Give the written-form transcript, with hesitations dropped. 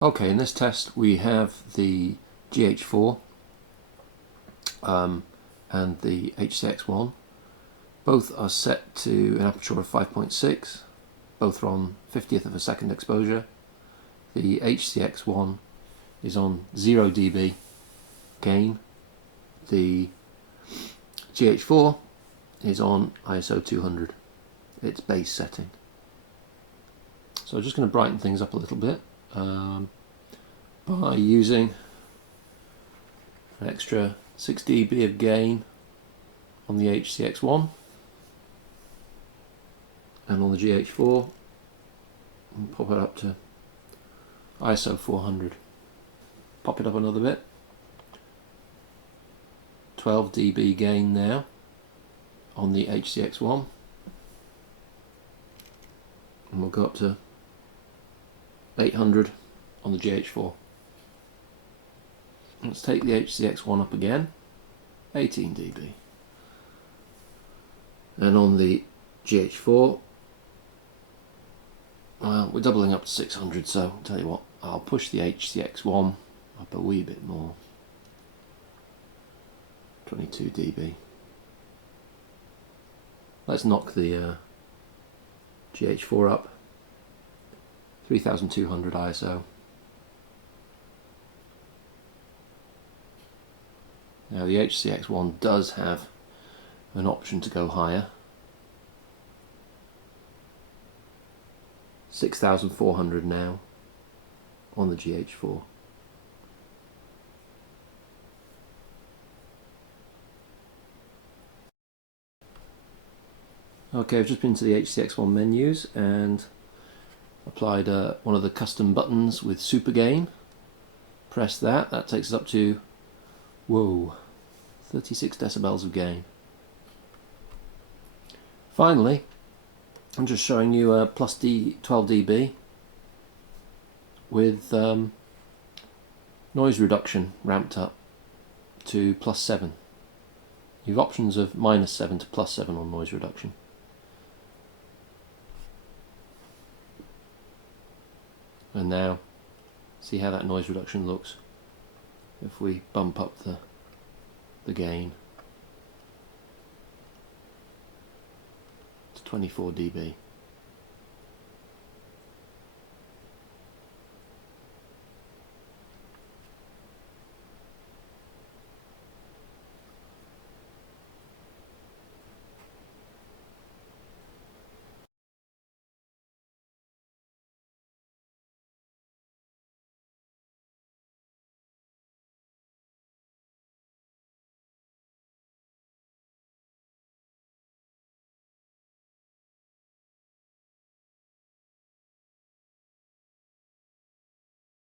Okay, in this test we have the GH4 and the HC-X1. Both are set to an aperture of 5.6. Both are on 50th of a second exposure. The HC-X1 is on 0 dB gain. The GH4 is on ISO 200, its base setting. So I'm just going to brighten things up a little bit by using an extra 6 dB of gain on the HC-X1 and on the GH4, and pop it up to ISO 400. Pop it up another bit. 12 dB gain now on the HC-X1, and we'll go up to 800 on the GH4. Let's take the HC-X1 up again, 18 dB, and on the GH4, well, we're doubling up to 600, so I'll tell you what, I'll push the HC-X1 up a wee bit more, 22 dB. Let's knock the GH4 up, 3200 ISO. Now the HC-X1 does have an option to go higher, 6400 now on the GH4. Okay, I've just been to the HC-X1 menus and applied one of the custom buttons with super gain. Press that, that takes us up to, whoa, 36 decibels of gain. Finally, I'm just showing you a plus 12 dB with noise reduction ramped up to plus 7. You have options of minus 7 to plus 7 on noise reduction. And now, see how that noise reduction looks if we bump up the gain to 24 dB.